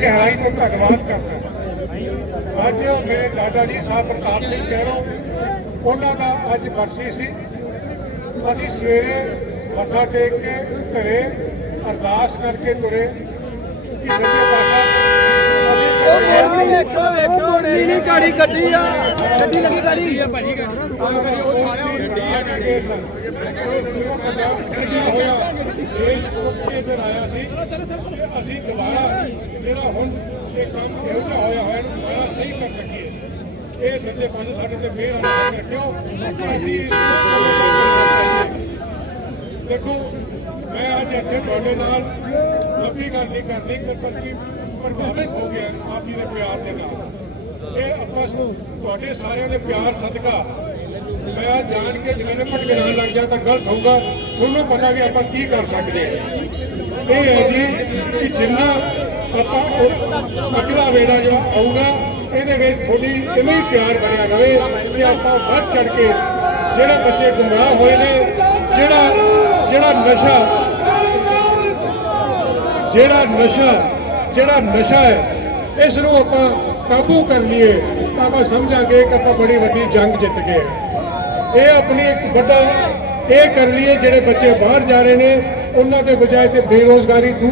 ਗਹਿਰਾਈ ਤੋਂ ਧੰਨਵਾਦ ਕਰਦਾ ਅੱਜ ਮੇਰੇ ਦਾਦਾ ਜੀ ਸਾਹਿਬ ਪ੍ਰਤਾਪ ਸਿੰਘ ਕਹਿਰੋ ਉਹਨਾਂ ਦਾ ਅੱਜ ਬਰਸੀ ਸੀ। ਅਸੀਂ ਸਵੇਰੇ ਮੱਥਾ ਟੇਕ ਕੇ ਘਰੇ ਅਰਦਾਸ ਕਰਕੇ ਤੁਰੇ ਕਿ ਸੱਚੇ ਪਾਤਸ਼ਾਹ ਵੇਖੋ ਵੇਖੋ ਨੀਲੀ ਗਾੜੀ ਗੱਡੀ ਆ। ਗੱਡੀ ਲੱਗੀ ਗਾੜੀ। ਅਸੀਂ ਦੁਬਾਰਾ ਜਿਹੜਾ ਹੁਣ ਇਹ ਕੰਮ ਇਹੋ ਜਿਹਾ ਹੋਇਆ ਹੋਇਆ ਨੂੰ ਦੁਬਾਰਾ ਸਹੀ ਕਰ ਸਕੀਏ ਇਹ ਸੱਚੇ ਪਾਤਸ਼ਾਹ ਸਾਡੇ ਤੇ ਮਿਹਰ ਨਾਲ ਰੱਖਿਓ ਅਸੀਂ ਦੇਖੋ, ਮੈਂ ਅੱਜ ਇੱਥੇ ਤੁਹਾਡੇ ਨਾਲ ਲੱਭੀ ਗੱਲ ਨਹੀਂ ਕਰਨੀ ਕਿ ਬਲਕਿ ਪ੍ਰਭਾਵਿਤ ਹੋ ਗਿਆ ਆਪ ਜੀ ਦੇ ਪਿਆਰ ਦੇ ਨਾਲ। ਇਹ ਆਪਾਂ ਤੁਹਾਡੇ ਸਾਰਿਆਂ ਦੇ ਪਿਆਰ ਸਦਕਾ ਮੈਂ ਜਾਣ ਕੇ ਜਿਵੇਂ ਭਟਕਣ ਲੱਗ ਜਾ ਤਾਂ ਗਲਤ ਹੋਊਗਾ, ਤੁਹਾਨੂੰ ਪਤਾ ਵੀ ਆਪਾਂ ਕੀ ਕਰ ਸਕਦੇ ਹਾਂ। ਇਹ ਹੈ ਜੀ ਕਿ ਜਿੰਨਾ ਆਪਾਂ ਅਗਲਾ ਵੇੜਾ ਜਿਹੜਾ ਆਊਗਾ, ਇਹਦੇ ਵਿੱਚ ਥੋੜੀ ਇਵੇਂ ਹੀ ਪਿਆਰ ਬਣਿਆ ਰਹੇ ਕਿ ਆਪਾਂ ਵੱਧ ਚੜ ਕੇ ਜਿਹੜੇ ਬੱਚੇ ਗੁੰਮਰਾਹ ਹੋਏ ਨੇ, ਜਿਹੜਾ ਜਿਹੜਾ ਨਸ਼ਾ ਜਿਹੜਾ ਨਸ਼ਾ ਜਿਹੜਾ ਨਸ਼ਾ ਹੈ ਇਸ ਨੂੰ ਆਪਾਂ ਕਾਬੂ ਕਰ ਲਈਏ ਤਾਂ ਆਪਾਂ ਸਮਝਾਂਗੇ ਕਿ ਆਪਾਂ ਬੜੀ ਵੱਡੀ ਜੰਗ ਜਿੱਤ ਗਏ ਇਹ ਆਪਣੀ ਇੱਕ ਵੱਡਾ ਇਹ ਕਰ ਲਈਏ ਜਿਹੜੇ ਬੱਚੇ ਬਾਹਰ ਜਾ ਰਹੇ ਨੇ, ਉਹਨਾਂ ਦੇ ਬਜਾਏ ਤੇ ਬੇਰੋਜ਼ਗਾਰੀ ਦੂਰ